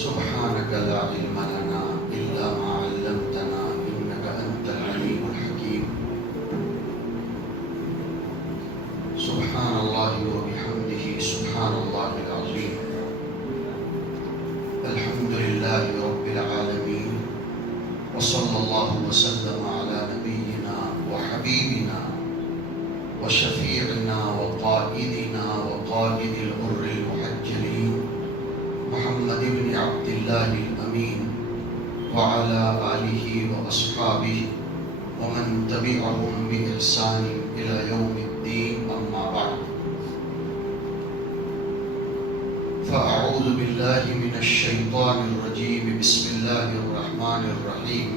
سبحانك لا علم لنا إلا ما علمتنا إنك أنت العليم الحكيم. سبحان الله وبحمده سبحان الله العظيم. الحمد لله رب العالمين، وصلى الله وسلم على نبينا وحبيبنا وشفيعنا وقائدنا وقائد الغر المحجلين محمد بن عبد الله الأمين وعلى آله وأصحابه ومن تبعهم بإحسان إلى يوم الدين. أما بعد، فأعوذ بالله من الشيطان الرجيم. بسم الله الرحمن الرحيم.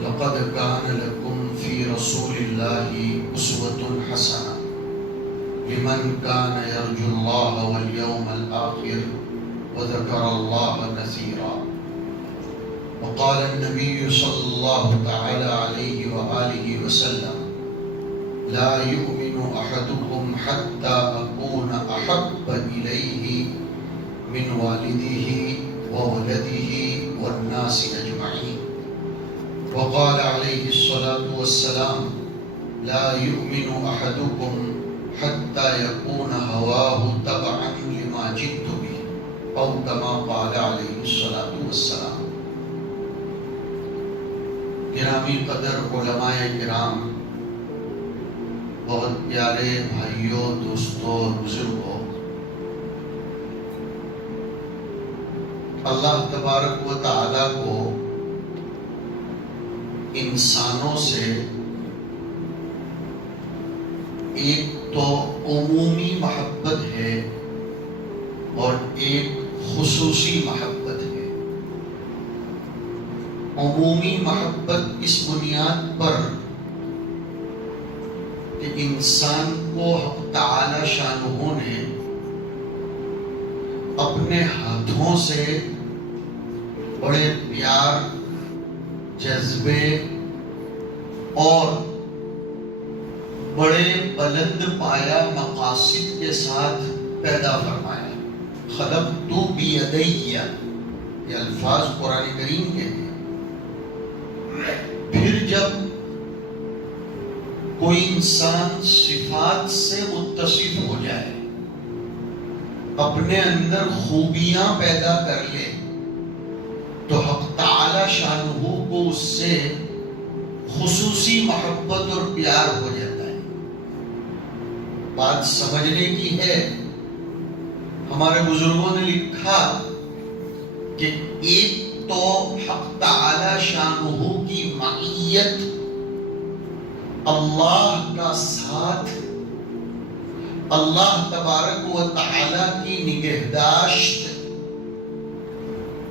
لقد كان لكم في رسول الله أسوة حسنة لمن كان يرجو الله واليوم الآخر وذكر الله كثيرا. وقال النبي صلى الله تعالى عليه وآله وسلم: لا يؤمن أحدكم حتى أكون أحب إليه من والده وولده والناس أجمعين. وقال عليه الصلاة والسلام: لا يؤمن أحدكم حتى يكون هواه تبعا لما جئت به، أو كما قال عليه الصلاة والسلام. گرامی قدر علماء کرام، بہت پیارے بھائیوں، دوستوں اور بزرگوں، اللہ تبارک و تعالیٰ کو انسانوں سے ایک تو عمومی محبت ہے اور ایک خصوصی محبت ہے۔ عمومی محبت اس بنیاد پر کہ انسان کو حق تعالی شانہ نے اپنے ہاتھوں سے بڑے پیار، جذبے اور بڑے بلند پایا مقاصد کے ساتھ پیدا فرمایا۔ خلقت بیدی، یہ الفاظ قرآن کریم کے ہیں۔ پھر جب کوئی انسان صفات سے متصف ہو جائے، اپنے اندر خوبیاں پیدا کر لے، تو حق تعالی شانہ کو اس سے خصوصی محبت اور پیار ہو جاتا ہے۔ بات سمجھنے کی ہے۔ ہمارے بزرگوں نے لکھا کہ ایک تو حق تعالی شانہ کی معیت، اللہ کا ساتھ، اللہ تبارک و تعالی کی نگہداشت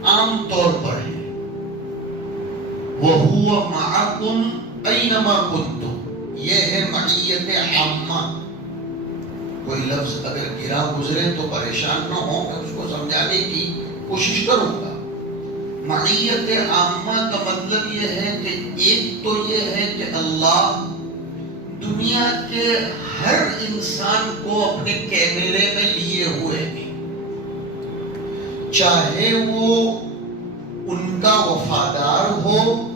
عام طور پر ہے۔ وَهُوَ مَعَكُمْ أَيْنَمَا كُنْتُمْ، یہ ہے معیت عامہ۔ کوئی لفظ اگر گرا گزرے تو پریشان نہ ہو، میں اس کو سمجھانے کی کوشش کروں گا۔ معیت عامہ کا مطلب یہ ہے کہ ایک تو یہ ہے کہ اللہ دنیا کے ہر انسان کو اپنے کیمرے میں لیے ہوئے ہیں، چاہے وہ ان کا وفادار ہو،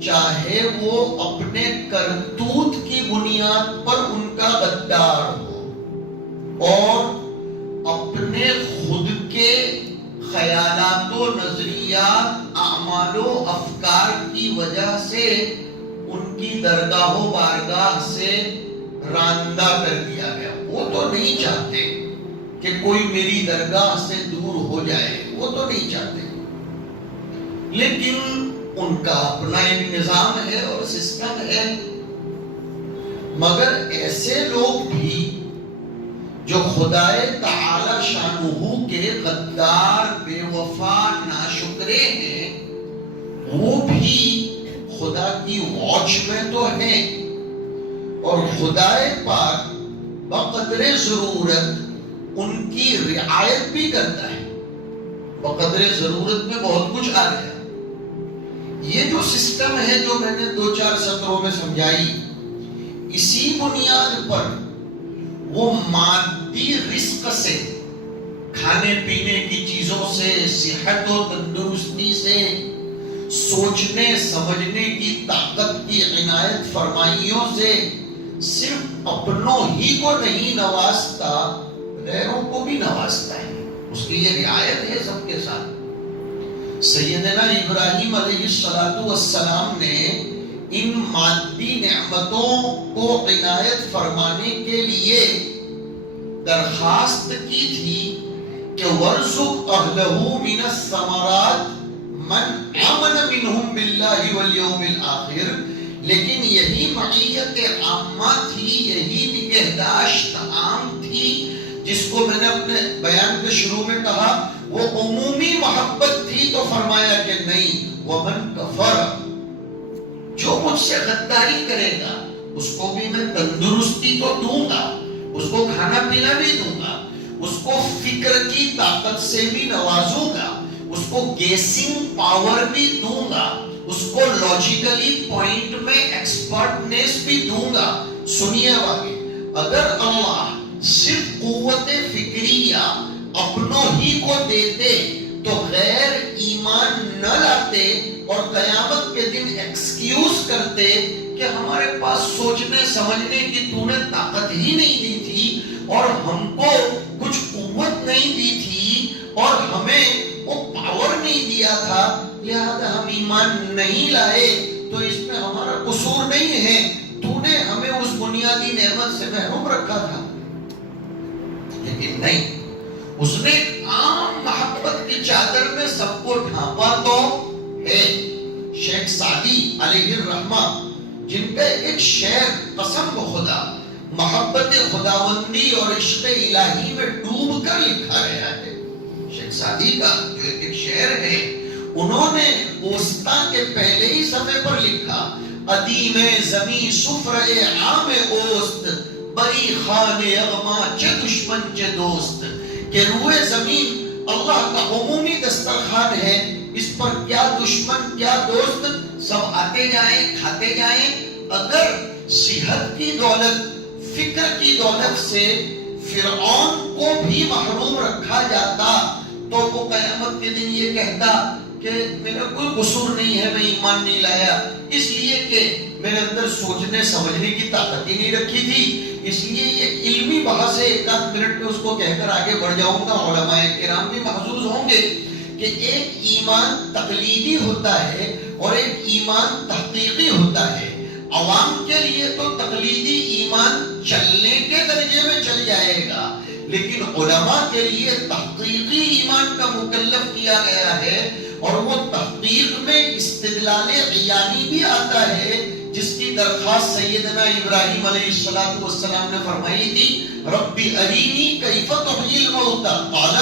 چاہے وہ اپنے کرتوت کی بنیاد پر ان کا غدار ہو، اور اپنے خود کے خیالات و نظریات، اعمال و افکار کی وجہ سے ان کی درگاہ و بارگاہ سے راندہ کر دیا گیا۔ وہ تو نہیں چاہتے کہ کوئی میری درگاہ سے دور ہو جائے، وہ تو نہیں چاہتے، لیکن ان کا اپنا ایک نظام ہے اور سسٹم ہے۔ مگر ایسے لوگ بھی جو خدائے تعالی شانہ کے غدار، بے وفا، ناشکرے ہیں، وہ بھی خدا کی واچ میں تو ہیں، اور خدائے پاک بقدر ضرورت ان کی رعایت بھی کرتا ہے۔ بقدر ضرورت میں بہت کچھ آ گیا۔ یہ جو سسٹم ہے جو میں نے 2-4 سطروں میں سمجھائی، اسی بنیاد پر وہ مادی رزق سے کھانے پینے کی چیزوں سے، صحت و تندرستی سے، سوچنے سمجھنے کی طاقت کی عنایت فرمائیوں سے صرف اپنوں ہی کو نہیں نوازتا، غیروں کو بھی نوازتا ہے. اس کی یہ رعایت ہے سب کے ساتھ. سیدنا ابراہیم علیہ السلام نے ان مادی نعمتوں کو عنایت فرمانے کے لیے درخواست کی تھی کہ وَارْزُقْ أَهْلَهُ مِنَ الثَّمَرَاتِ مَنْ آمَنَ مِنْهُمْ بِاللَّهِ وَالْيَوْمِ الْآخِرِ. لیکن یہی معیت عامہ تھی، یہی نگہداشت عام تھی جس کو میں نے اپنے بیان کے شروع میں کہا وہ عمومی محبت تھی. تو فرمایا کہ نہیں، وَمَنْ كَفَرَ، جو مجھ سے غداری کرے گا اس کو بھی میں تندرستی تو دوں گا، اس کو کھانا پینا بھی دوں گا، اس کو فکر کی طاقت سے بھی نوازوں گا، اس کو گیسنگ پاور بھی دوں گا، اس کو لاجیکلی پوائنٹ میں ایکسپرٹنیس بھی دوں گا. سنیے آگے، اگر اللہ صرف قوت فکریہ اپنوں ہی کو دیتے تو غیر ایمان نہ لاتے اور قیامت کے دن ایکسکیوز کرتے کہ ہمارے پاس سوچنے سمجھنے کی تو نے طاقت ہی نہیں دی تھی اور ہم کو کچھ قوت نہیں دی تھی اور ہمیں وہ پاور نہیں دیا تھا، لہذا ہم ایمان نہیں لائے، تو اس میں ہمارا قصور نہیں ہے، تو نے ہمیں اس بنیادی نعمت سے محروم رکھا تھا. لیکن نہیں، اس نے عام محبت کی چادر میں سب کو ڈھانپا تو ہے. شیخ سعدی علیہ الرحمہ جن کا ایک شعر قسم خدا محبت خداوندی اور عشق الہی میں ڈوب کر لکھا گیا ہے. شیخ سعدی کا جو ایک شعر ہے، انہوں نے اوستا کے پہلے ہی صفحے پر لکھا ادیم زمین سفر عام اوست بری خان اغما چے دشمن چے دوست. کہ روئے زمین اللہ کا عمومی دسترخوان ہے، اس پر کیا دشمن کیا دوست سب آتے جائیں کھاتے جائیں. اگر صحت کی دولت فکر کی دولت سے فرعون کو بھی محروم رکھا جاتا تو وہ قیامت کے دن یہ کہتا کہ میرا کوئی قصور نہیں ہے، میں ایمان نہیں لایا اس لیے کہ میرے اندر سوچنے سمجھنے کی طاقت ہی نہیں رکھی تھی. اس لیے یہ علمی بحث ہے، ایک آدھ منٹ میں اس کو کہہ کر آگے بڑھ جاؤں گا. علماء کرام بھی محظوظ ہوں گے کہ ایک ایمان تقلیدی ہوتا ہے اور ایک ایمان تحقیقی ہوتا ہے. عوام کے لیے تو تقلیدی ایمان چلنے کے درجے میں چل جائے گا، لیکن علماء کے لیے تحقیقی ایمان کا مکلف کیا گیا ہے اور وہ تحقیق میں استدلال عیانی بھی آتا ہے، جس کی درخواست سیدنا ابراہیم علیہ السلام نے فرمائی تھی ربی ارینی کیف تحیی الموتى قال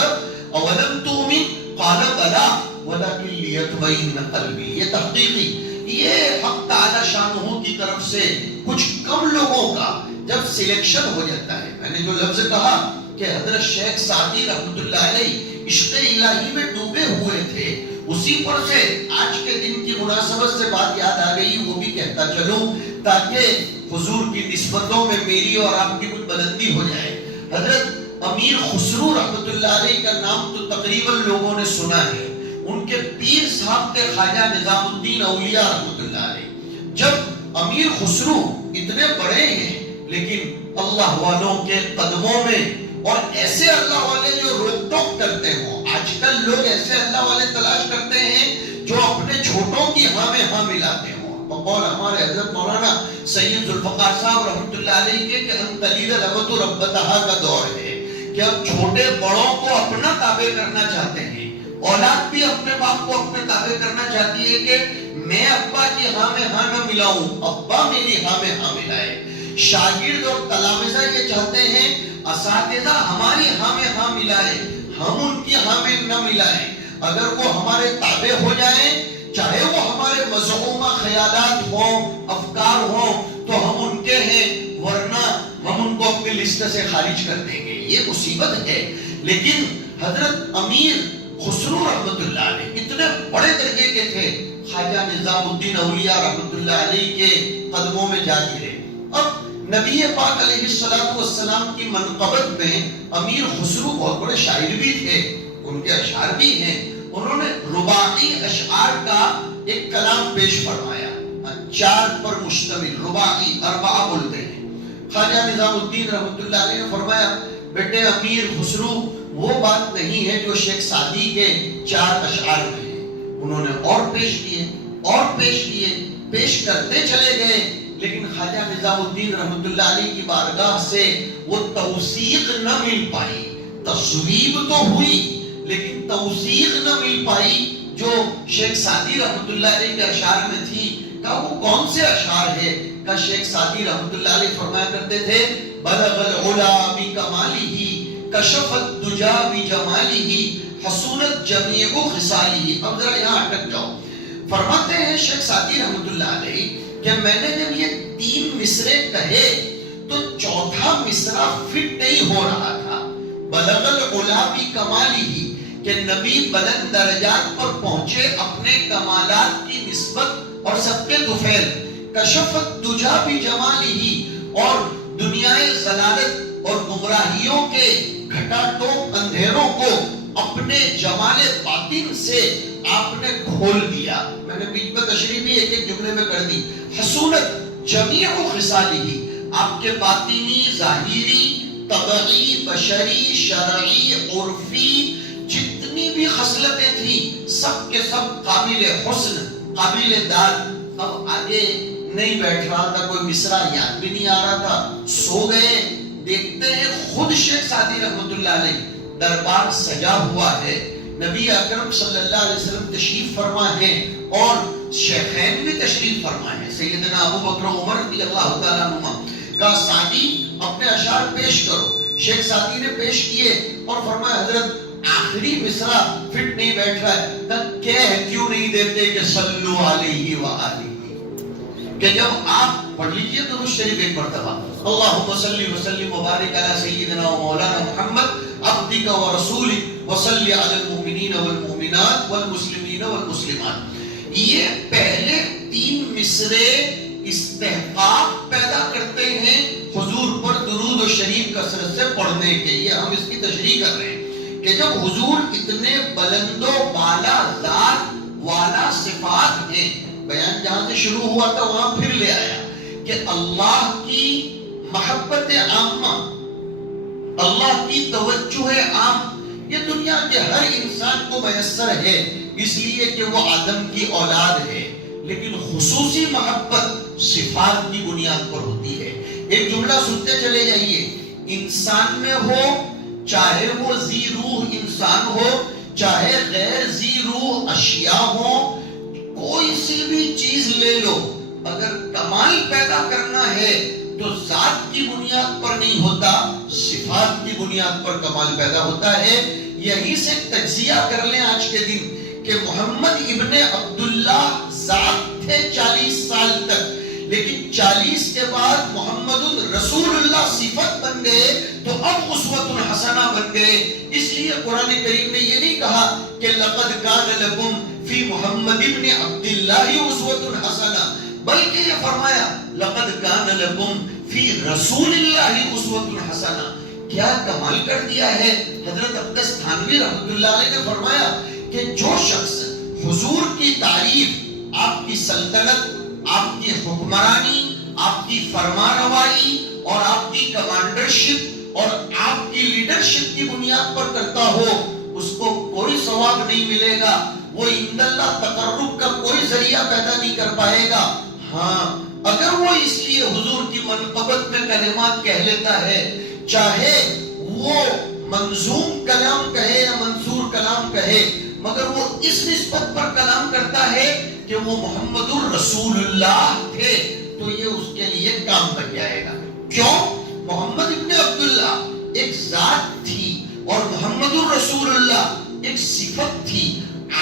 اولم تؤمن قال بلی ولکن لیطمئن قلبی. یہ تحقیقی، یہ حق تعالی شانہ کی طرف سے کچھ کم لوگوں کا جب سلیکشن ہو جاتا ہے. میں نے جو لفظ کہا کہ حضرت شیخ سعدی رحمۃ اللہ علیہ عشق الہی میں ڈوبے ہوئے تھے، اسی پر سے آج کے دن کی مناسبت سے بات یاد آ گئی، وہ بھی کہتا چلوں تاکہ حضور کی نسبتوں میں میری اور آپ کی کچھ بلندی ہو جائے. حضرت امیر خسرو رحمۃ اللہ علیہ کا نام تو تقریباً لوگوں نے سنا ہے. ان کے پیر صاحب کے خواجہ نظام الدین اولیاء رحمۃ اللہ علیہ. جب امیر خسرو اتنے بڑے ہیں لیکن اللہ والوں کے قدموں میں، اور ایسے اللہ والے جو روک ٹوک کرتے ہوں، آج کل لوگ ایسے اللہ والے تلاش کرتے ہیں جو اپنے چھوٹوں کی ہاں میں ہاں ملاتے ہوں. بقول ہمارے حضرت مولانا سید ذوالفقار صاحب رحمۃ اللہ علیہ کے کہ انتلیل ربط ربتہا کا دور ہے کہ اب چھوٹے بڑوں کو اپنا تابع کرنا چاہتے ہیں، اولاد بھی اپنے باپ کو اپنے تابع کرنا چاہتی ہے کہ میں ابا کی ہاں میں ہاں نہ ملاؤں، ابا میری ہاں میں ہاں ملائے. شاگرد اور تلامذہ یہ چاہتے ہیں اساتذہ ہماری ہاں میں ہاں ملائے، ہم ان کی ہاں میں نہ ملائیں. اگر وہ ہمارے تابع ہو جائیں، چاہے وہ ہمارے مذہومہ خیالات ہوں افکار ہوں تو ہم ان کے ہیں، ورنہ ہم ان کو اپنی لسٹ سے خارج کر دیں گے. یہ مصیبت ہے. لیکن حضرت امیر خسرو رحمۃ اللہ علیہ اتنے بڑے درجے کے تھے، خواجہ نظام الدین اولیاء رحمۃ اللہ علیہ کے قدموں میں جا گرے. اب نبی پاک علیہ السلام کی منقبت میں امیر خسرو بہت بڑے شاعر بھی تھے، ان کے اشعار بھی ہیں. انہوں نے رباعی اشعار کا ایک کلام پیش فرمایا، 4 پر مشتمل، رباعی، 4 بولتے ہیں. خواجہ نظام الدین رحمۃ اللہ علیہ نے فرمایا بیٹے امیر خسرو وہ بات نہیں ہے جو شیخ سعدی کے 4 اشعار میں ہے. انہوں نے اور پیش کیے اور پیش کیے، پیش کرتے چلے گئے، لیکن خواجہ نظام الدین رحمۃ اللہ علیہ کی بارگاہ سے وہ توثیق نہ مل پائی. تصویب تو ہوئی لیکن توثیق نہ مل پائی جو شیخ سعدی رحمۃ اللہ علیہ کے اشعار میں تھی. کہا وہ کون سے اشعار ہے؟ کہ شیخ سعدی رحمۃ اللہ علیہ فرمایا کرتے تھے بلغ العلا بکمالہ کشف الدجا بجمالہ حسونت جمیع خصالہ. اب ذرا یہاں اٹک جاؤ. فرماتے ہیں شیخ سعدی رحمۃ اللہ علیہ کہ میں نے جب یہ 3 مصرے کہے تو 4تھا مصرع فٹ نہیں ہو رہا تھا. بلغ العلا بکمالہ کہ نبی بلند درجات پر پہنچے اپنے کمالات کی نسبت اور سب کے طفیل. کشف الدجا بجمالہ اور دنیائے ضلالت اور گمراہیوں کے گھٹا ٹوپ اندھیروں کو اپنے جمال باطن سے آپ نے کھول دیا. میں نے بیچ میں تشریح بھی ایک جملے میں کر دی. حسونت جمیع خصالہ آپ کے باطنی، ظاہری، طبعی، بشری، شرعی، عرفی جتنی بھی خصلتیں تھیں سب کے سب قابل حسن، قابل داد. اب آگے نہیں بیٹھ رہا تھا، کوئی مصرع یاد بھی نہیں آ رہا تھا، سو گئے. دیکھتے ہیں خود شیخ سعدی رحمۃ اللہ علیہ دربار سجا ہوا ہے، نبی اکرم صلی اللہ علیہ وسلم تشریف فرما ہے اور شیخین بھی تشریف فرما ہے، سیدنا ابو بکر و عمر رضی اللہ تعالیٰ عنہما. کہا سعدی اپنے اشعار پیش کرو. شیخ سعدی نے پیش کیے اور فرمایا حضرت آخری مصرع فٹ نہیں بیٹھ رہا ہے. کہہ کیوں نہیں دیتے کہ صلو علیہ وآلہ، کہ جب آپ پڑھ لیجئے درود شریف ایک مرتبہ، اللہم صلی وسلم وبارک علی سیدنا و مولانا محمد عبدک و رسولک وصلی علی المؤمنین والمؤمنات والمسلمین والمسلمات. یہ پہلے 3 مصرے استحقاق پیدا کرتے ہیں حضور پر درود و شریف کثرت سے پڑھنے کے. یہ ہم اس کی تشریح کر رہے ہیں کہ جب حضور اتنے بلند و بالا ذات والا صفات ہیں، بیان جہاں سے شروع ہوا تھا وہاں پھر لے آیا کہ اللہ کی محبت عامہ، اللہ کی توجہ عام یہ دنیا کے ہر انسان کو میسر ہے، اس لیے کہ وہ آدم کی اولاد ہے. لیکن خصوصی محبت صفات کی بنیاد پر ہوتی ہے. ایک جملہ سنتے چلے جائیے، انسان میں ہو چاہے وہ ذی روح انسان ہو، چاہے غیر ذی روح اشیاء ہو، کوئی سی بھی چیز لے لو، اگر کمال پیدا کرنا ہے تو ذات کی بنیاد پر نہیں ہوتا، صفات کی بنیاد پر کمال پیدا ہوتا ہے. یہی سے تجزیہ کر لیں آج کے دن کہ محمد ابن عبداللہ ذات تھے 40 سال تک، لیکن 40 کے بعد محمد رسول اللہ صفت بن گئے تو اب اسوۃ حسنہ بن گئے. اس لیے قرآن کریم نے یہ نہیں کہا کہ لقد کان لکم فی محمد ابن عبداللہ اسوۃ حسنہ، بلکہ یہ فرمایا لقد کان لکم فی رسول اللہ اسوۃ حسنہ. کیا کمال کر دیا ہے. حضرت اقدس تھانوی رحمۃ اللہ علیہ نے فرمایا کہ جو شخص حضور کی تعریف، آپ کی سلطنت، آپ کی حکمرانی، آپ کی فرمانروائی اور آپ کی کمانڈرشپ اور آپ کی لیڈرشپ کی بنیاد پر کرتا ہو، اس کو کوئی ثواب نہیں ملے گا، وہ عند اللہ تقرب کا کوئی ذریعہ پیدا نہیں کر پائے گا. ہاں اگر وہ اس لیے حضور کی منقبت میں کلمات کہہ لیتا ہے، چاہے وہ منظوم کلام کہے یا منصور کلام کہے، مگر وہ اس نسبت پر کلام کرتا ہے کہ وہ محمد الرسول اللہ تھے، تو یہ اس کے لیے کام بن جائے گا. کیوں؟ محمد ابن عبداللہ ایک ذات تھی اور محمد الرسول اللہ ایک صفت تھی.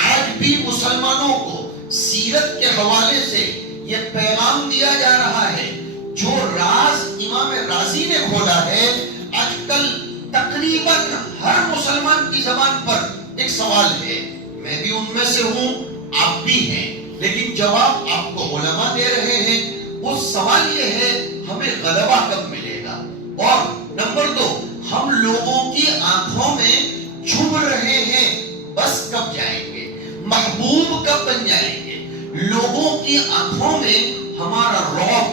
آج بھی مسلمانوں کو سیرت کے حوالے سے یہ پیغام دیا جا رہا ہے. جو راز امام رازی نے کھولا ہے، آج کل تقریباً ہر مسلمان کی زبان پر ایک سوال ہے، میں بھی ان میں سے ہوں، آپ بھی ہیں، لیکن جواب آپ کو علماء دے رہے ہیں. وہ سوال یہ ہے، ہمیں غلبہ کب ملے گا؟ اور نمبر 2، ہم لوگوں کی آنکھوں میں چھپ رہے ہیں، بس کب جائیں گے؟ محبوب کب بن جائیں گے؟ لوگوں کی آنکھوں میں ہمارا رعب،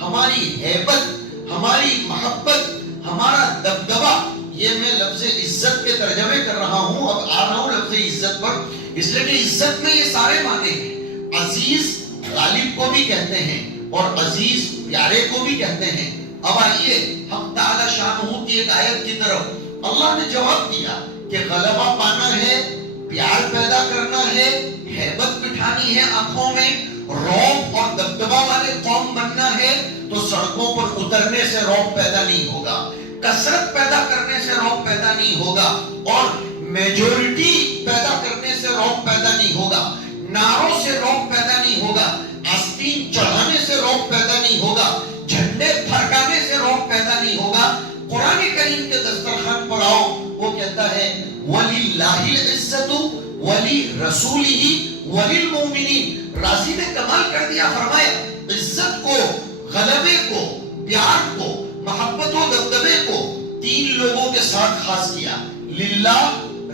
ہماری ہیبت، ہماری محبت، ہمارا دبدبہ، یہ میں لفظ عزت کے ترجمے کر رہا ہوں، اب آ رہا ہوں لفظ عزت پر، اس لیے کہ عزت میں یہ سارے معنی ہیں۔ عزیز غالب کو بھی کہتے ہیں اور عزیز پیارے کو بھی کہتے ہیں۔ اب آئیے ہم تعالی شانہ کی ایک آیت کی طرف۔ اللہ نے جواب دیا کہ غلبہ پانا ہے، پیار پیدا کرنا ہے، ہیبت بٹھانی ہے آنکھوں میں، رعب اور دبدبہ والے قوم بننا ہے، تو سڑکوں پر اترنے سے رعب پیدا نہیں ہوگا، کثرت پیدا کرنے سے رعب پیدا نہیں ہوگا، اور میجورٹی پیدا کرنے سے رعب پیدا نہیں ہوگا، نعروں سے رعب پیدا نہیں ہوگا، آستین چڑھانے سے رعب پیدا نہیں ہوگا، جھنڈے پھرکانے سے رعب پیدا نہیں ہوگا۔ قرآن کریم کے دسترخوان پر آؤ، وہ کہتا ہے وَلِلَّهِ الْعِزَّةُ وَلِرَسُولِهِ وَلِلْمُؤْمِنِينَ۔ راضی نے کمال کر دیا، فرمایا عزت کو، غلبے کو، پیار کو، محبت و دبدبے کو 3 لوگوں کے ساتھ خاص کیا، للہ،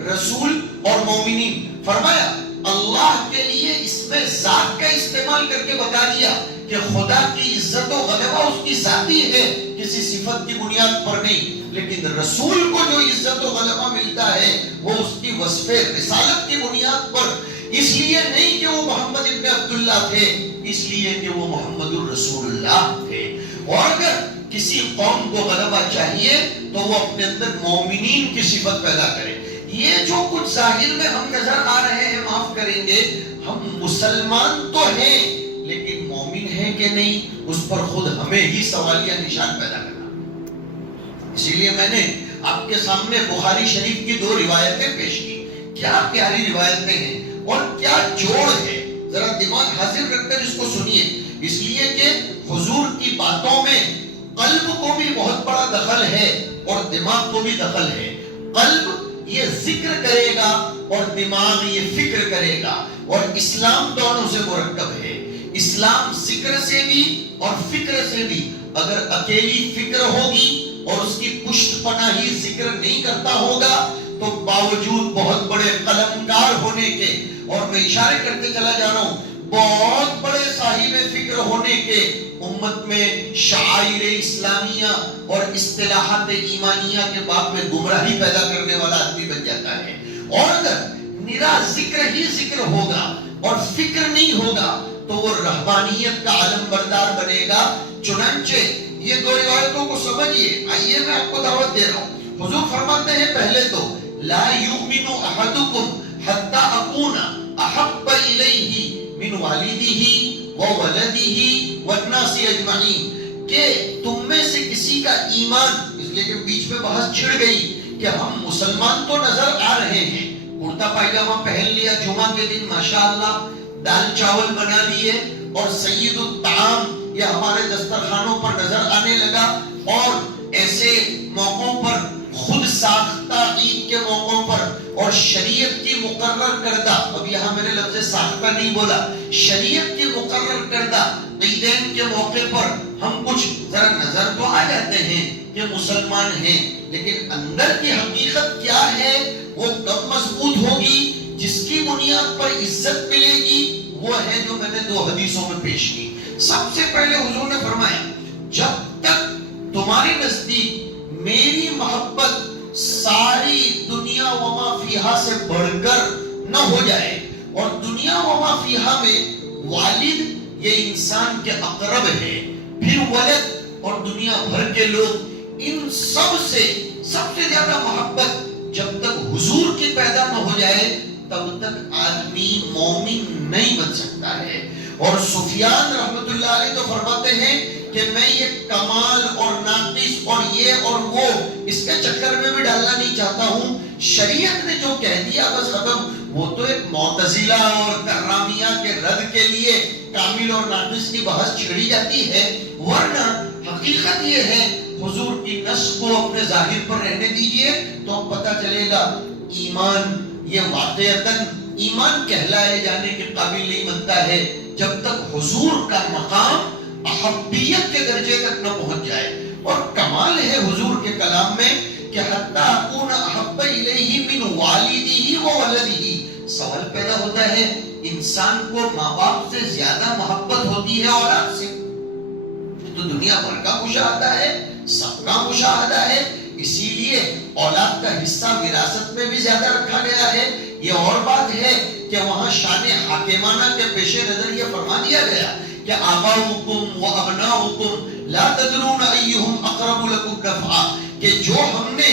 رسول اور مومنین۔ فرمایا اللہ کے لیے اس میں ذات کا استعمال کر کے بتا دیا کہ خدا کی عزت و غلبہ اس کی ذاتی ہے، کسی صفت کی بنیاد پر نہیں، لیکن رسول کو جو عزت و غلبہ ملتا ہے وہ اس کی وصف رسالت کی بنیاد پر، اس لیے نہیں کہ وہ محمد ابن عبداللہ تھے، اس لیے کہ وہ محمد الرسول اللہ تھے۔ اور اگر کسی قوم کو غلبہ چاہیے تو وہ اپنے اندر مومنین کی صفت پیدا کرے۔ یہ جو کچھ ظاہر میں ہم نظر آ رہے ہیں، معاف کریں گے، ہم مسلمان تو ہیں لیکن مومن ہیں کہ نہیں، اس پر خود ہمیں ہی سوالیہ نشان پیدا کرنا۔ اسی لیے میں نے آپ کے سامنے بخاری شریف کی 2 روایتیں پیش کی۔ کیا پیاری روایتیں ہیں اور کیا جوڑ ہے، ذرا دماغ حاضر رکھ کر اس کو سنیے، اس لیے کہ حضور کی باتوں میں قلب کو بھی بہت بڑا دخل ہے اور دماغ کو بھی دخل ہے۔ قلب یہ ذکر کرے گا اور دماغ یہ فکر کرے گا، اور اسلام دونوں سے مرکب ہے۔ اسلام ذکر سے بھی اور فکر سے بھی، اگر اکیلی فکر ہوگی اور اس کی پشت پناہی ذکر نہیں کرتا ہوگا تو باوجود بہت بڑے قلمکار ہونے کے، اور میں اشارے کرتے چلا جا رہا ہوں، بہت بڑے صاحب فکر ہونے کے، امت میں شعائر اسلامیہ اور اصطلاحات ایمانیہ کے باب میں گمراہی پیدا کرنے والا آدمی بن جاتا ہے۔ اور اگر نرا ذکر ہی ذکر ہوگا اور فکر نہیں ہوگا تو وہ رہبانیت کا علم بردار بنے گا۔ چنانچہ یہ 2 روایتوں کو سمجھیے، آئیے میں آپ کو دعوت دے رہا ہوں۔ حضور فرماتے ہیں پہلے تو لا یؤمن احدکم حتی اکون احب الیہ من والدہ وولدہ والناس اجمعین، کہ تم میں سے کسی کا ایمان، اس لیے کہ بیچ میں بحث چھڑ گئی کہ ہم مسلمان تو نظر آ رہے ہیں، کرتا پائجامہ پہن لیا جمعہ کے دن ماشاءاللہ، دال چاول بنا لیے اور سید الطعام یہ ہمارے دسترخوانوں پر نظر آنے لگا، اور ایسے موقعوں پر خود ساختہ عید کے موقعوں پر اور شریعت کی مقرر کردہ، اب یہاں میں نے لفظ ساختہ نہیں بولا، شریعت کی مقرر کردہ عیدین کے موقع پر ہم کچھ ذرا نظر تو آ جاتے ہیں کہ مسلمان ہیں، لیکن اندر کی حقیقت کیا ہے وہ کب مضبوط ہوگی؟ جس کی بنیاد پر عزت ملے گی وہ ہے جو میں نے 2 حدیثوں میں پیش کی۔ سب سے پہلے حضور نے فرمایا جب تک تمہارے نزدیک میری محبت ساری دنیا وما فیہا سے بڑھ کر نہ ہو جائے، اور دنیا وما فیہا میں والد یہ انسان کے اقرب ہے، پھر ولد اور دنیا بھر کے لوگ، ان سب سے زیادہ محبت جب تک حضور کی پیدا نہ ہو جائے تب تک آدمی مومن نہیں بن سکتا ہے۔ اور سفیان رحمت اللہ علیہ تو فرماتے ہیں کہ میں یہ کمال اور ناقص اور یہ اور وہ اس کے چکر میں بھی ڈالنا نہیں چاہتا ہوں، شریعت نے جو کہہ دیا بس ختم۔ وہ تو ایک معتزلہ اور کرامیہ کے رد کے لیے کامل اور ناقص کی بحث چھڑی جاتی ہے، ورنہ حقیقت یہ ہے حضور کی نص کو اپنے ظاہر پر رہنے دیجئے تو پتہ چلے گا ایمان یہ واقعتاً ایمان کہلائے جانے کے قابل نہیں بنتا ہے جب تک حضور کا مقام احبیت کے درجے تک نہ پہنچ جائے. اور کمال ہے حضور کے کلام میں کہ حتی اکون احب الیہ من والدہ و ولدہ. سوال پیدا ہوتا ہے انسان کو ماں باپ سے زیادہ محبت ہوتی ہے اولاد سے؟ تو دنیا بھر کا مشاہدہ ہے، سب کا مشاہدہ ہے. اسی لیے اولاد کا حصہ وراثت میں بھی زیادہ رکھا گیا ہے. یہ اور بات ہے کہ وہاں شان حاکمانہ کے پیش نظر یہ فرما دیا گیا کہ آباؤکم و ابناؤکم لا تدرون ایہم اقرب لکم نفعا، کہ جو ہم نے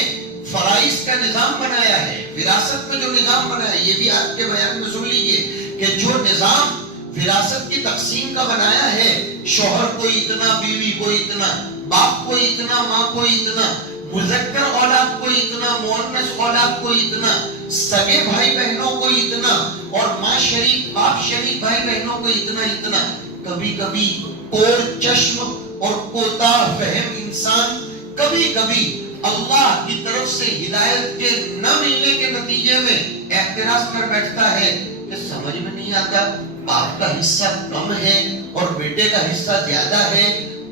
فرائض کا نظام بنایا ہے، وراثت میں جو نظام بنایا ہے، یہ بھی آپ کے بیان میں سن لیجئے کہ جو نظام وراثت کی تقسیم کا بنایا ہے، شوہر کو اتنا، بیوی کو اتنا، باپ کو اتنا، ماں کو اتنا، مذکر اولاد کو اتنا، مؤنث اولاد کو اتنا، سگے بھائی بہنوں کو اتنا، اور ماں شریک باپ شریک بھائی بہنوں کو اتنا اتنا. کبھی کبھی کور چشم اور کوتاہ فہم انسان کبھی کبھی اللہ کی طرف سے ہدایت کے نہ ملنے کے نتیجے میں اعتراض کر بیٹھتا ہے کہ سمجھ میں نہیں آتا، باپ کا حصہ کم ہے اور بیٹے کا حصہ زیادہ ہے.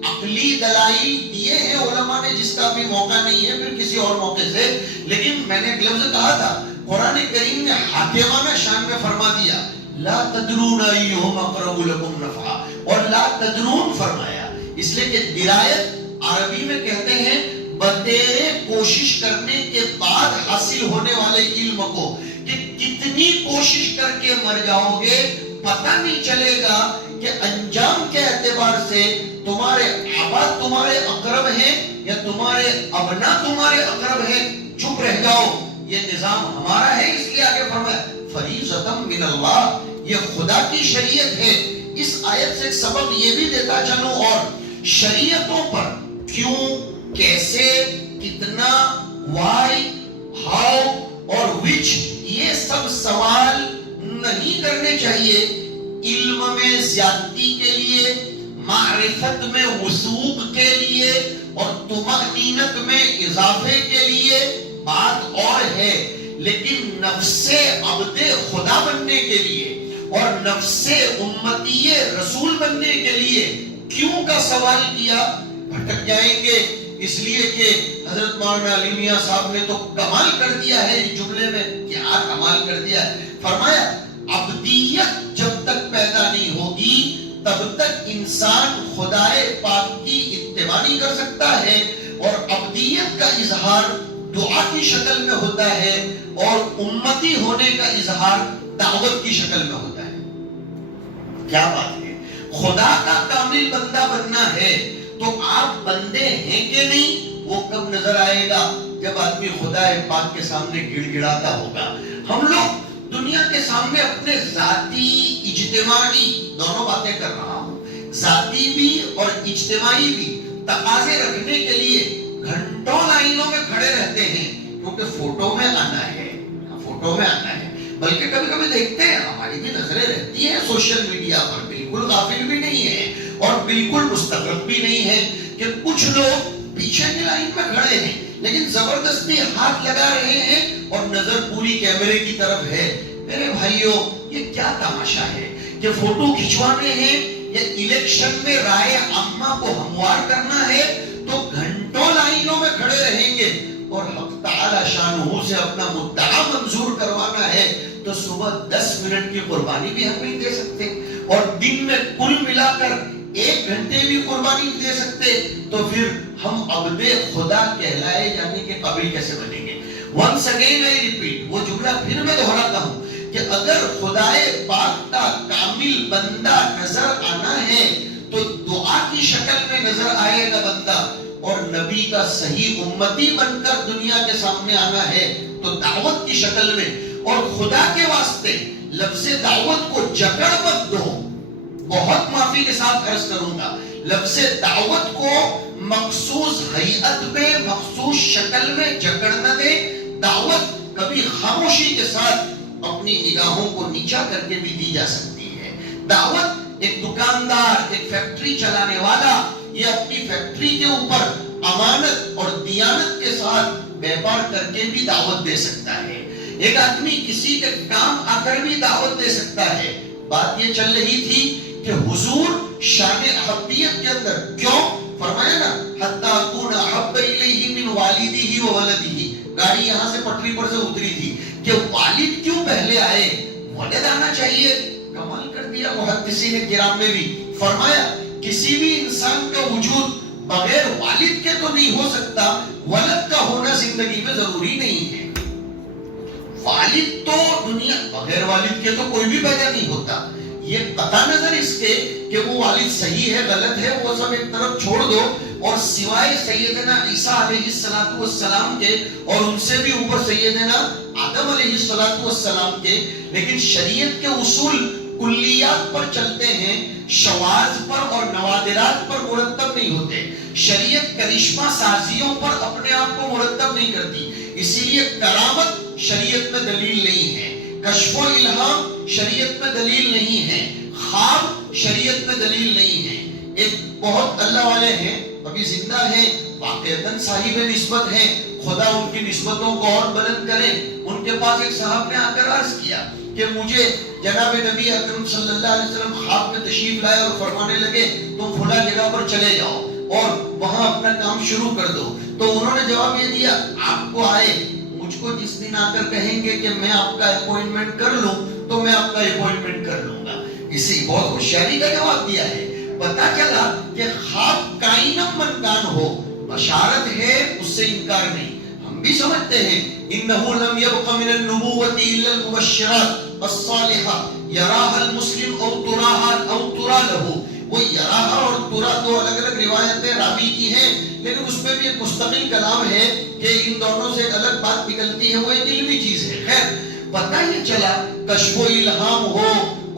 عقلی دلائل دیے ہیں علماء نے جس کا بھی موقع نہیں ہے پھر کسی اور موقع سے. لیکن میں نے ایک لفظ کہا تھا، قرآن کریم نے حاکمانہ شان میں فرما دیا لا تدرون ایہم اقرب لکم نفعا، اور لا تدرون فرمایا اس لیے کہ درایت عربی میں کہتے ہیں بتیرے کوشش کرنے کے بعد حاصل ہونے والے علم کو، کہ کتنی کوشش کر کے مر جاؤ گے پتہ نہیں چلے گا کہ انجام کے اعتبار سے تمہارے آبا تمہارے اقرب ہیں یا تمہارے ابنا تمہارے اقرب ہیں. چپ رہ جاؤ، یہ نظام ہمارا ہے. اس لیے آگے فرمایا فریضۃ من اللہ، یہ خدا کی شریعت ہے. اس آیت سے ایک سبق یہ بھی دیتا چلوں، اور شریعتوں پر کیوں، کیسے، کتنا، وائی، ہاؤ اور وچ، یہ سب سوال نہیں کرنے چاہیے. علم میں زیادتی کے لیے، معرفت میں وثوق کے لیے اور طمأنینت میں اضافے کے لیے بات اور ہے. لیکن نفس عبد خدا بننے کے لیے اور نفس امتی رسول بننے کے لیے کیوں کا سوال کیا؟ بھٹک جائیں گے. اس لیے کہ حضرت مولانا علی میاں صاحب نے تو کمال کر دیا ہے اس جملے میں. کیا کمال کر دیا ہے؟ فرمایا عبدیت جب تک پیدا نہیں ہوگی تب تک انسان خدائے پاک کی اتباع نہیں کر سکتا ہے. اور عبدیت کا اظہار دعا کی شکل میں ہوتا ہے اور امتی ہونے کا اظہار دعوت کی شکل میں ہوتا ہے. کیا بات ہے! خدا کا کامل بندہ بننا ہے تو آپ بندے ہیں کہ نہیں، وہ کب نظر آئے گا؟ جب آدمی خدا پاک کے سامنے گڑ گڑاتا ہوگا. ہم لوگ دنیا کے سامنے اپنے ذاتی اجتماعی دونوں باتیں کر رہا ہوں، ذاتی بھی اور اجتماعی بھی تقاضے رکھنے کے لیے گھنٹوں لائنوں میں کھڑے رہتے ہیں کیونکہ فوٹو میں آنا ہے، فوٹو میں آنا ہے. بلکہ کبھی کبھی دیکھتے ہیں ہماری بھی نظریں رہتی ہیں سوشل میڈیا پر، بالکل غافل بھی نہیں ہے اور بالکل مستغرب بھی نہیں ہے کہ کچھ لوگ پیچھے کی لائن میں کھڑے ہیں لیکن زبردستی ہاتھ لگا رہے ہیں اور نظر پوری کیمرے کی طرف ہے. میرے بھائیوں، یہ کیا تماشا ہے کہ فوٹو کھچوانے ہیں یا الیکشن میں رائے عامہ کو ہموار کرنا ہے تو گھنٹوں لائنوں میں کھڑے رہیں گے. اور حق تعالی شانہ سے اپنا مدعا منظور کروانا ہے تو صبح 10 منٹ کی قربانی بھی ہم نہیں دے سکتے اور دن میں کل ملا کر 1 گھنٹے بھی قربانی نہیں دے سکتے تو پھر ہم عبد خدا کہلائے جانے کے قابل کیسے بنیں گے؟ once again I repeat، وہ جملہ پھر میں دہراتا ہوں کہ اگر خدائے پاک کا کامل بندہ نظر آنا ہے تو دعا کی شکل میں نظر آئے گا بندہ، اور نبی کا صحیح امتی بن کر دنیا کے سامنے آنا ہے تو دعوت کی شکل میں. اور خدا کے واسطے لفظ دعوت کو جکڑ مت دو، بہت معافی کے ساتھ عرض کروں گا، لفظ دعوت کو مخصوص ہیئت میں مخصوص شکل میں جکڑ نہ دے. دعوت کبھی خاموشی کے ساتھ اپنی نگاہوں کو نیچا کر کے بھی دی جا سکتی ہے. دعوت ایک دکاندار، ایک فیکٹری چلانے والا، یہ اپنی فیکٹری کے اوپر امانت اور دیانت کے ساتھ بیپار کر کے بھی دعوت دے سکتا ہے. ایک آدمی کسی کے کام آ کر بھی دعوت دے سکتا ہے. بات یہ چل رہی تھی کہ حضور شان احبیت کے اندر کیوں فرمایا نا حتی اکون احب الیہ من والدہ و ولدہ، گاڑی یہاں سے پٹری پر سے اتری تھی کہ والد کیوں پہلے آئے، ولد آنا چاہیے. کمال کر دیا محدثین کرام نے بھی فرمایا کسی بھی انسان کا وجود بغیر والد کے تو نہیں ہو سکتا، ولد کا ہونا زندگی میں ضروری نہیں ہے. والد تو دنیا بغیر والد کے تو کوئی بھی پیدا نہیں ہوتا. یہ قطع نظر اس کے کہ وہ والد صحیح ہے غلط ہے وہ سب ایک طرف چھوڑ دو، اور سوائے سیدنا عیسیٰ علیہ السلام کے اور ان سے بھی اوپر سیدنا آدم علیہ السلام کے، لیکن شریعت کے اصول کلیات پر چلتے ہیں، شواذ پر اور نوادرات پر مرتب نہیں ہوتے. شریعت کرشمہ سازیوں پر اپنے آپ کو مرتب نہیں کرتی، اسی لیے کرامت شریعت میں دلیل نہیں ہے، کشف و الہام شریعت میں دلیل نہیں ہے، خواب شریعت میں دلیل نہیں ہے. ایک بہت اللہ والے ہیں ابھی زندہ ہیں، واقعتاً صاحب نسبت ہیں، خدا ان کی نسبتوں کو اور بلند کرے. ان کے پاس ایک صاحب نے آ کر عرض کیا کہ مجھے جناب نبی اکرم صلی اللہ علیہ وسلم خواب میں تشریف لائے اور فرمانے لگے تم فلاں جگہ پر چلے جاؤ اور وہاں اپنا کام شروع کر دو. تو انہوں نے جواب یہ دیا آپ کو آئے مجھ کو جس دن آ کر کہیں گے کہ میں آپ کا اپوائنٹمنٹ کر لوں تو میں آپ کا اپوائنٹمنٹ کر لوں گا. اسی بہت ہوشیاری کا جواب دیا ہے. پتا چلا کہ خواب کائنم من کان ہو، بشارت ہے اس سے انکار نہیں. ہم بھی سمجھتے ہیں انہو لم یبق من النبوۃ الا المبشرات الصالحہ یراها المسلم او تراها او ترا له. وہ یراها اور ترا دو الگ الگ روایتیں راوی کی ہیں، لیکن اس میں بھی ایک مستقل کلام ہے کہ ان دونوں سے ایک الگ بات نکلتی ہے، وہ ایک علمی چیز ہے. خیر پتہ یہ چلا کشف و الہام ہو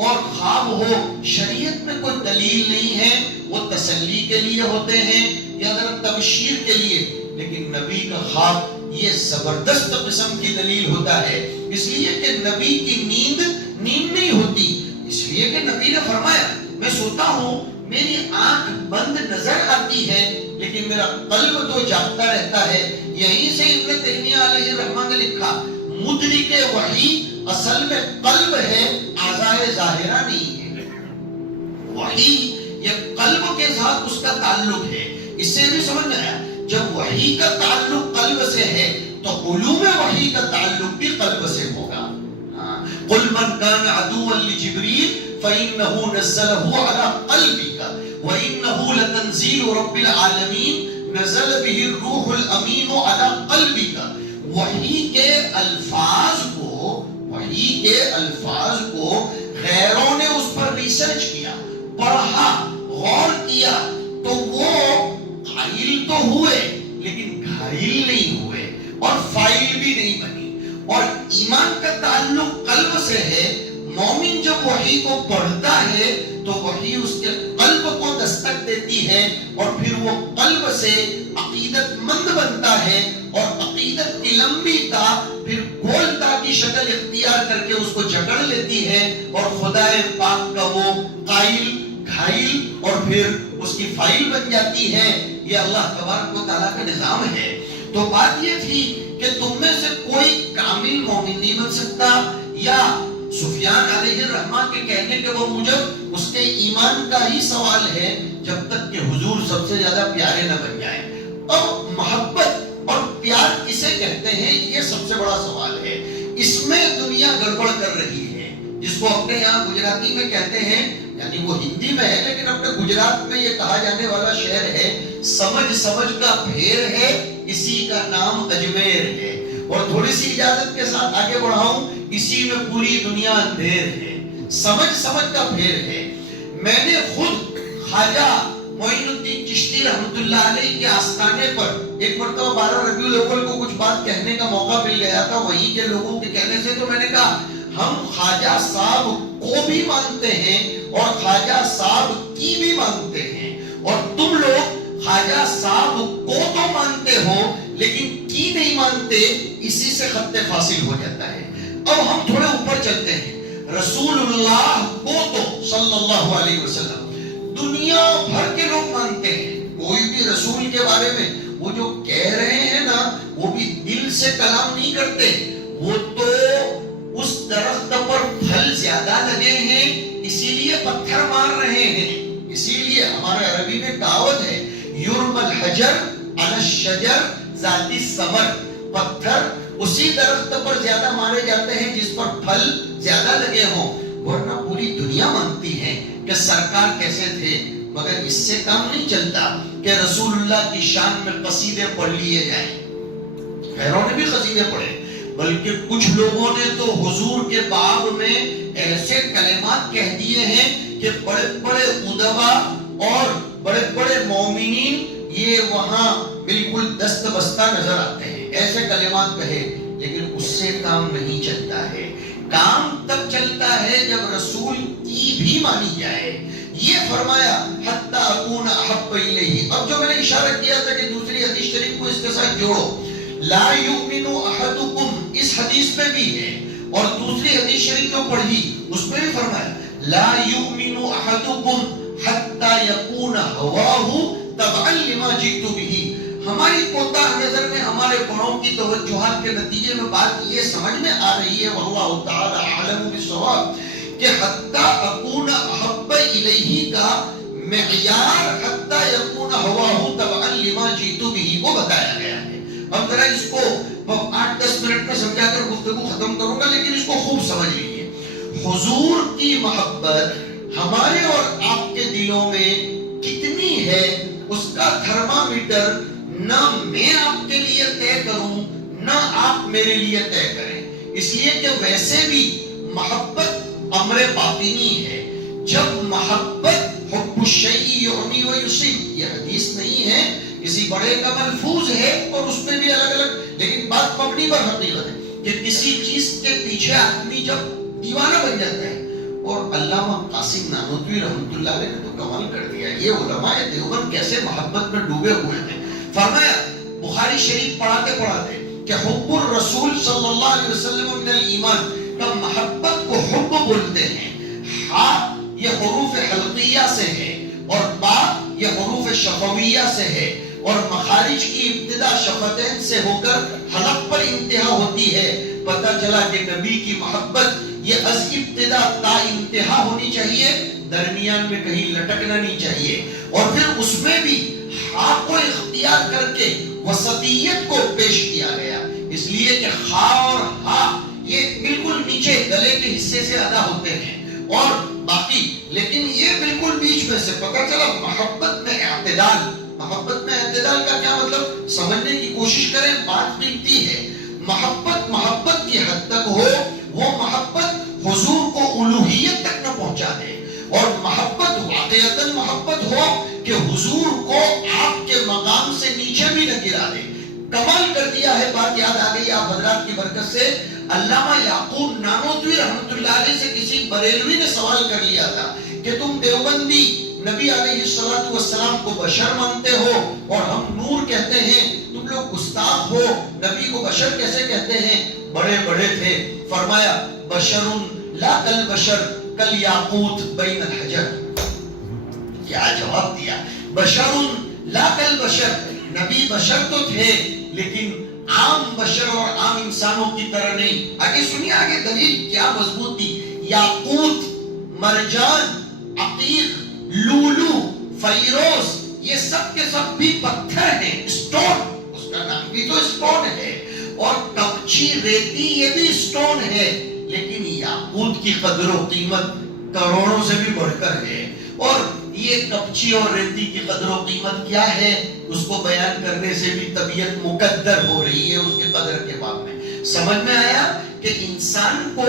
اور خواب ہو شریعت میں کوئی دلیل نہیں ہے، وہ تسلی کے لیے ہوتے ہیں یا ذرا تبشیر کے لیے. لیکن نبی کا خواب یہ زبردست قسم کی دلیل ہوتا ہے، اس لیے کہ نبی کی نیند نہیں ہوتی، اس لیے کہ نبی نے فرمایا میں سوتا ہوں میری آنکھ بند نظر آتی ہے لیکن میرا قلب تو جاگتا رہتا ہے. یہیں سے ابن تیمیہ علیہ الرحمہ نے لکھا مدرک وحی اصل میں قلب ہے، اعضائے ظاہرہ نہیں ہے. وحی یہ قلب کے ساتھ اس کا تعلق ہے. اس سے بھی سمجھ میں آیا جب وحی کا تعلق قلب سے ہے تو علوم وحی کا تعلق بھی قلب سے ہوگا. قل من كان عدوا لجبريل فإنه نزله على قلبك وإنه لتنزيل رب العالمين نزل به الروح الأمين على قلبك. وحی کے الفاظ کو غیروں نے اس پر ریسرچ کیا، پڑھا، غور کیا تو وہ قائل تو ہوئے لیکن گھائل نہیں ہوئے اور فائل بھی نہیں بنی. اور ایمان کا تعلق قلب سے ہے. مومن جب وحی کو پڑھتا ہے تو وحی اس کے قلب کو دستک دیتی ہے اور پھر وہ قلب سے عقیدت مند بنتا ہے اور عقیدت کی لمبی تا پھر گول تا کی شکل اختیار کر کے اس کو جکڑ لیتی ہے اور خدا پاک کا وہ قائل گھائل اور پھر اس کی فائل بن جاتی ہے. یہ اللہ تبارک و تعالیٰ کا نظام ہے. تو بات یہ تھی کہ تم میں سے کوئی کامل مومن نہیں بن سکتا، یا سفیان علیہ الرحمہ کے کہنے کے وہ موجب اس کے ایمان کا ہی سوال ہے جب تک کہ حضور سب سے زیادہ پیارے نہ بن جائیں. اب محبت اور پیار کسے کہتے ہیں یہ سب سے بڑا سوال ہے. اس میں دنیا گڑبڑ کر رہی ہے، جس کو اپنے یہاں گجراتی میں کہتے ہیں، یعنی وہ ہندی میں ہے لیکن اپنے گجرات میں یہ کہا جانے والا شعر ہے سمجھ کا پھیر ہے اسی کا نام اجمیر ہے. اور تھوڑی سی اجازت کے ساتھ آگے بڑھاؤں، اسی میں پوری دنیا اندھیر ہے. سمجھ کا پھیر ہے. میں نے خود خواجہ معین الدین چشتی رحمت اللہ علیہ کے آستانے پر ایک مرتبہ 12 ربیع الاول کو کچھ بات کہنے کا موقع مل گیا تھا وہیں کے لوگوں کے کہنے سے. تو میں نے کہا ہم خواجہ صاحب کو بھی مانتے ہیں اور خواجہ صاحب کی بھی مانتے ہیں، اور تم لوگ خواجہ صاحب کو تو مانتے ہو لیکن کی نہیں مانتے، اسی سے خط فاصل ہو جاتا ہے. اب ہم تھوڑے اوپر چلتے ہیں. رسول اللہ کو تو صلی اللہ علیہ وسلم دنیا بھر کے لوگ مانتے ہیں. کوئی بھی رسول کے بارے میں وہ جو کہہ رہے ہیں نا وہ بھی دل سے کلام نہیں کرتے، وہ تو اس درخت پر پھل زیادہ لگے ہیں اسی لیے پتھر مار رہے الحجر علی الشجر ذات الثمر، پتھر اسی درخت پر زیادہ مارے جاتے ہیں جس پر پھل زیادہ لگے ہوں، ورنہ پوری دنیا مانتی ہے کہ سرکار کیسے تھے، مگر اس سے کام نہیں چلتا کہ رسول اللہ کی شان میں قصیدے پڑھ لیے جائیں۔ غیروں نے بھی قصیدے پڑھے، بلکہ کچھ لوگوں نے تو حضور کے باب میں ایسے کلمات کہہ دیے ہیں کہ بڑے بڑے ادبا اور بڑے بڑے مومنین یہ وہاں بالکل دست بستہ نظر آتے ہیں، ایسے کلمات کہے، لیکن اس سے کام نہیں چلتا ہے۔ کام تب چلتا ہے جب رسول کی بھی مانی جائے۔ یہ فرمایا حتی اکون احب الیہ۔ اب جو میں نے اشارہ کیا تھا کہ دوسری حدیث شریف کو اس کے ساتھ جوڑو، لا یؤمن احدکم، اس حدیث میں بھی ہے، اور دوسری حدیث شریف جو پڑھی اس میں بھی فرمایا لا یؤمن احدکم حتی یکون ہواہ تبعا لما جئت بہ۔ ہماری کوتاہ نظر میں ہمارے بڑوں کی توجہات کے نتیجے میں بات یہ سمجھ میں آ رہی ہے، واللہ تعالی اعلم بالصواب، کہ حتی اکون احب الیہ کا معیار حتی یکون ہواہ تبعا لما جئت بہ وہ بتایا گیا ہے۔ اب ذرا اس کو 8-10 منٹ میں سمجھا کر گفتگو ختم کروں گا، لیکن اس کو خوب سمجھ لیجیے۔ حضور کی محبت ہمارے اور آپ کے دلوں میں کتنی ہے، اس کا تھرمامیٹر نہ میں آپ کے لیے طے کروں نہ آپ میرے لیے طے کریں، اس لیے کہ ویسے بھی محبت امر باطنی ہے۔ جب محبت حب الشیء یعمی و یصیب، یہ حدیث نہیں ہے، کسی بڑے کا ملفوظ ہے اور اس میں بھی الگ الگ، لیکن بات مبنی پر حقیقت ہے کہ کسی چیز کے پیچھے آدمی جب دیوانہ بن جاتا ہے، اور علامہ قاسم نانوتوی رحمۃ اللہ علیہ نے تو کمال کر دیا، یہ علماء دیوبند کیسے محبت میں ڈوبے ہوئے ہیں۔ فرمایا بخاری شریف پڑھاتے پڑھاتے کہ حب الرسول صلی اللہ علیہ وسلم من الایمان، کا محبت کو حب بولتے ہیں، ہا یہ حروف حلقیہ سے ہے اور با یہ حروف شفویہ سے ہے، اور مخارج کی ابتدا شفتین سے ہو کر حلق پر انتہا ہوتی ہے۔ پتہ چلا کہ نبی کی محبت یہ از ابتدا تا انتہا ہونی چاہیے، درمیان میں کہیں لٹکنا نہیں چاہیے، اور پھر اس میں بھی خا کو اختیار کر کے وسطیت کو پیش کیا گیا، اس لیے کہ خا اور ہا یہ بالکل نیچے گلے کے حصے سے ادا ہوتے ہیں اور باقی، لیکن یہ بالکل بیچ میں سے۔ پتہ چلا محبت میں اعتدال، محبت میں اعتدال کا کیا مطلب سمجھنے کی کوشش کریں، بات قیمتی ہے۔ محبت کی حد تک ہو، وہ محبت حضور کو الوہیت تک نہ پہنچا دے، اور محبت واقعتاً محبت ہو کہ حضور کو آپ کے مقام سے نیچے بھی نہ گرا دے۔ کمال کر دیا ہے، بات یاد آ گئی آپ حضرات کی برکت سے۔ علامہ یعقوب نانوتوی رحمۃ اللہ علیہ سے کسی بریلوی نے سوال کر لیا تھا کہ تم دیوبندی نبی علیہ السلام کو بشر مانتے ہو اور ہم نور کہتے ہیں، تم لوگ گستاخ ہو، نبی کو بشر کیسے کہتے ہیں؟ بڑے بڑے تھے، فرمایا بشر لا کل بشر کل یاقوت بین الحجر۔ کیا جواب دیا، بشر لا کل بشر، نبی بشر تو تھے لیکن عام بشر اور عام انسانوں کی طرح نہیں۔ آگے سنیے، آگے دلیل کیا مضبوط تھی۔ یاقوت، مرجان، عقیق، لولو، فیروز، یہ سب کے سب بھی پتھر ہیں، اسٹون، اس کا نام بھی تو اسٹون ہے، اور کپچی ریتی یہ بھی اسٹون ہے، لیکن یاقوت کی قدر و قیمت کروڑوں سے بھی بڑھ کر ہے۔ اور یہ کپچی اور ریتی کی قدر و قیمت کیا ہے، اس کو بیان کرنے سے بھی طبیعت مقدر ہو رہی ہے، اس کے قدر کے باب میں سمجھ میں آیا کہ انسان کو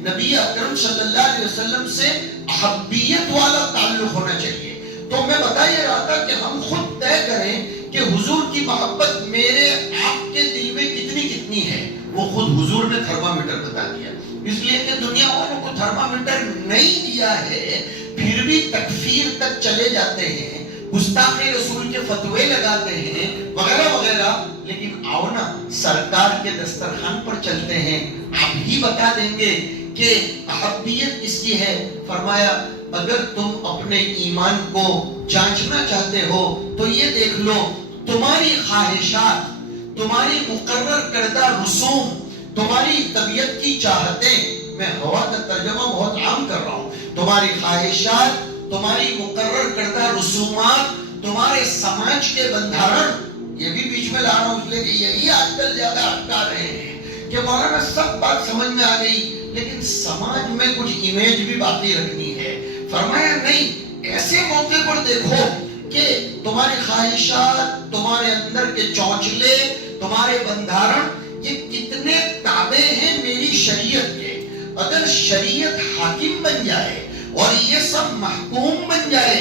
نبی اکرم صلی اللہ علیہ وسلم سے احبیت والا تعلق ہونا چاہیے۔ تو میں بتا یہ رہا تھا کہ ہم خود طے کریں کہ حضور کی محبت میرے آپ کے دل میں کتنی ہے، وہ خود حضور نے تھرمامیٹر بتا دیا، اس لیے کہ دنیا والوں کو تھرمامیٹر نہیں دیا ہے، پھر بھی تکفیر تک چلے جاتے ہیں، گستاخی رسول کے فتوے لگاتے ہیں وغیرہ وغیرہ۔ لیکن آؤ نا سرکار کے دسترخوان پر چلتے ہیں، آپ ہی بتا دیں گے کہ احبیت کس کی ہے۔ فرمایا اگر تم اپنے ایمان کو جانچنا چاہتے ہو تو یہ دیکھ لو، تمہاری خواہشات، تمہاری مقرر کردہ رسوم، تمہاری طبیعت کی چاہتیں، میں ہوا کا ترجمہ بہت عام کر رہا ہوں، تمہاری خواہشات، تمہاری مقرر کردہ رسومات، تمہارے سماج کے بندھارن، یہ بھی بیچ میں لا رہا ہوں اس لیے کہ یہی آج کل زیادہ اٹکا رہے ہیں کہ مولانا سب بات سمجھ میں آ گئی لیکن سماج میں کچھ امیج بھی باقی رکھنی ہے. فرمایا نہیں، ایسے موقع پر دیکھو کہ تمہاری خواہشات، تمہارے اندر کے چونچلے، تمہارے بندھارن یہ کتنے تابع ہیں میری شریعت کے. اگر شریعت حاکم بن جائے اور یہ سب محکوم بن جائے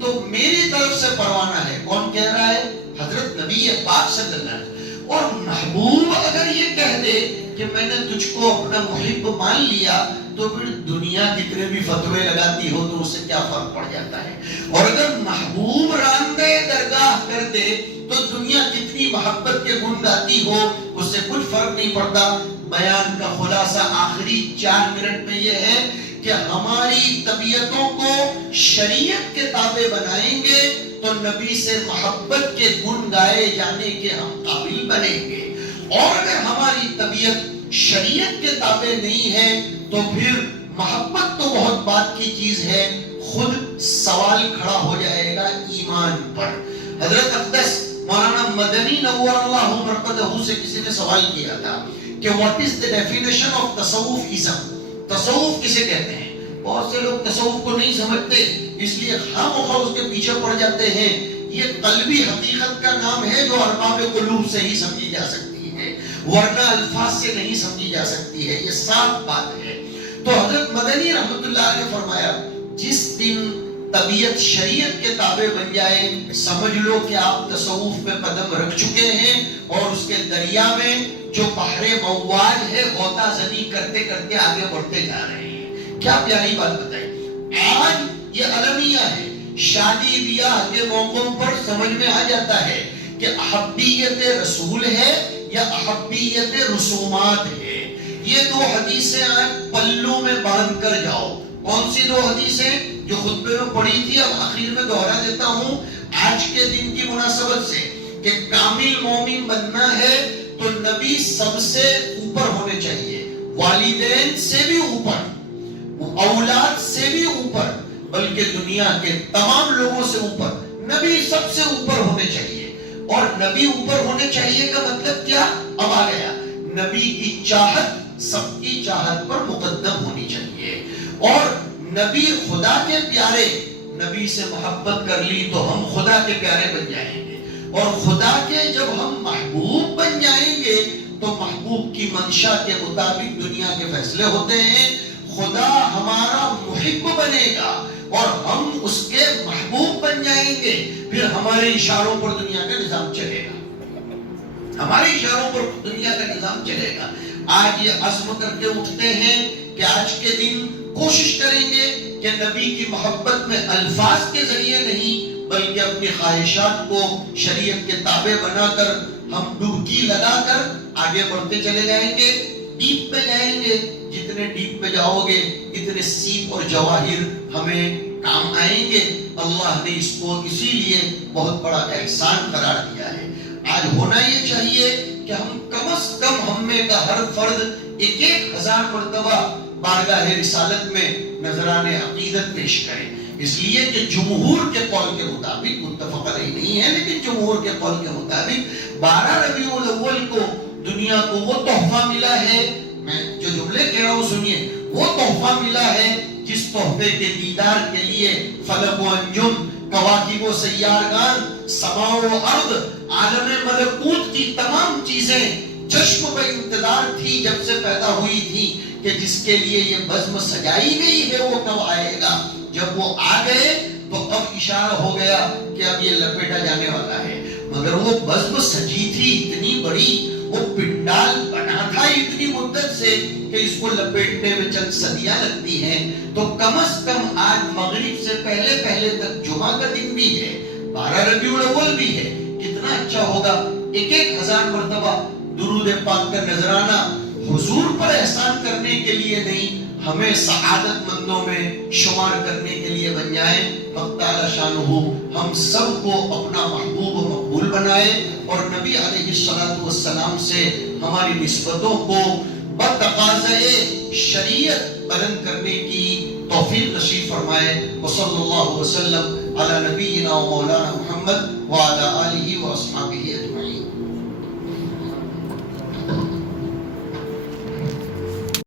تو میری طرف سے پروانہ ہے. کون کہہ رہا ہے؟ حضرت نبی پاک صلی اللہ علیہ وسلم. اور محبوب اگر یہ کہہ دے کہ میں نے تجھ کو اپنا محب مان لیا تو پھر دنیا کتنے بھی فتوے لگاتی ہو تو اس سے کیا فرق پڑ جاتا ہے. اور اگر محبوب راندے درگاہ کر دے تو دنیا کتنی محبت کے گن گاتی ہو اس سے کچھ فرق نہیں پڑتا. بیان کا خلاصہ آخری 4 منٹ میں یہ ہے کہ ہماری طبیعتوں کو شریعت کے تابع بنائیں گے تو نبی سے محبت کے گن گائے جانے کے ہم قابل بنیں گے. اور اگر ہماری طبیعت شریعت کے تابع نہیں ہے تو پھر محبت تو بہت بات کی چیز ہے، خود سوال کھڑا ہو جائے گا ایمان پر. حضرت اقدس مولانا مدنی نور اللہ مرقدہ سے کسی نے سوال کیا تھا کہ what is the definition of تصوفism؟ تصوف کسے کہتے ہیں؟ بہت سے لوگ تصوف کو نہیں سمجھتے اس لیے خامخواہ اس کے پیچھے پڑ جاتے ہیں. یہ قلبی حقیقت کا نام ہے جو ارباب قلوب سے ہی سمجھی جا سکتی ہے ورنہ الفاظ سے نہیں سمجھی جا سکتی ہے. یہ صاف بات ہے. تو حضرت مدنی رحمت اللہ علیہ نے فرمایا جس دن طبیعت شریعت کے تابع بن جائے سمجھ لو کہ آپ تصوف میں قدم رکھ چکے ہیں اور اس کے دریا میں جو بحر مواج ہے غوطہ زنی کرتے کرتے آگے بڑھتے جا رہے ہیں. کیا پیاری بات بتائی. آج یہ المیہ ہے، شادی بیاہ کے موقعوں پر سمجھ میں آ جاتا ہے کہ احبیت رسول ہے یا احبیت رسومات ہے. یہ 2 حدیثیں آج پلوں میں باندھ کر جاؤ. کون سی 2 حدیثیں جو خطبے میں پڑھی تھی اب آخر میں دوہرا دیتا ہوں آج کے دن کی مناسبت سے کہ کامل مومن بننا ہے تو نبی سب سے اوپر ہونے چاہیے، والدین سے بھی اوپر، اولاد سے بھی اوپر، بلکہ دنیا کے تمام لوگوں سے اوپر. نبی سب سے اوپر ہونے چاہیے. اور نبی اوپر ہونے چاہیے کا مطلب کیا؟ اب آ گیا. نبی کی چاہت سب کی چاہت پر مقدم ہونی چاہیے. اور نبی خدا کے پیارے، نبی سے محبت کر لی تو ہم خدا کے پیارے بن جائیں گے. اور خدا کے جب ہم محبوب بن جائیں گے تو محبوب کی منشا کے مطابق دنیا کے فیصلے ہوتے ہیں. خدا ہمارا محب بنے گا اور ہم اس کے محبوب بن جائیں گے. پھر ہمارے اشاروں پر دنیا کا نظام چلے گا. ہمارے اشاروں پر دنیا کا نظام چلے گا. آج یہ عزم کر کے اٹھتے ہیں کہ آج کے دن کوشش کریں گے کہ نبی کی محبت میں الفاظ کے ذریعے نہیں بلکہ اپنی خواہشات کو شریعت کے تابع بنا کر ہم ڈبکی لگا کر آگے بڑھتے چلے جائیں گے. ڈیپ پہ جائیں گے. جتنے ڈیپ پہ جاؤ گے اتنے سیپ اور جواہر ہمیں کام آئیں گے. اللہ نے اس کو اسی لیے بہت بڑا احسان قرار دیا ہے. آج ہونا یہ چاہیے کہ ہم کم از کم ہم میں کا ہر فرد 1000 مرتبہ بارگاہ رسالت میں نذران عقیدت پیش کریں. اس لیے کہ جمہور کے قول کے مطابق متفق علیہ نہیں ہے لیکن جمہور کے قول کے مطابق 12 ربیع الاول کو دنیا کو وہ تحفہ ملا ہے. میں جو جملے کہہ رہا ہوں سنیے. وہ تحفہ ملا ہے جس تحفے کے دیدار کے لیے فلک و انجم، کواکب و سیارگان، سما و ارض، عالم ملکوت کی تمام چیزیں چشم پہ انتظار تھی جب سے پیدا ہوئی تھی کہ جس کے لیے یہ بزم سجائی گئی ہے وہ کب آئے گا. جب وہ آ گئے تو اب اشارہ ہو گیا کہ اب یہ لپیٹا جانے والا ہے. مگر وہ بزم سجی تھی اتنی بڑی، وہ پنڈال بنا تھا اتنی مدت سے کہ اس کو لپیٹنے میں چند صدیاں لگتی ہیں. تو کم از کم آج مغرب سے پہلے تک جمعہ کا دن بھی ہے، 12 ربیع الاول بھی ہے. کتنا اچھا ہوگا 1000 مرتبہ درود پاک کا نذرانہ حضور پر احسان کرنے کے لیے نہیں ہمیں سعادت مندوں میں شمار کرنے کے لیے بن جائیں. حق تعالی شانہ ہم سب کو اپنا محبوب و مقبول بنائے اور نبی علیہ السلام سے ہماری نسبتوں کو بتقاضۂ شریعت بلند کرنے کی توفیق نصیب فرمائے. وصلی اللہ وسلم على نبينا ومولانا محمد وعلى آله وأصحابه أجمعين.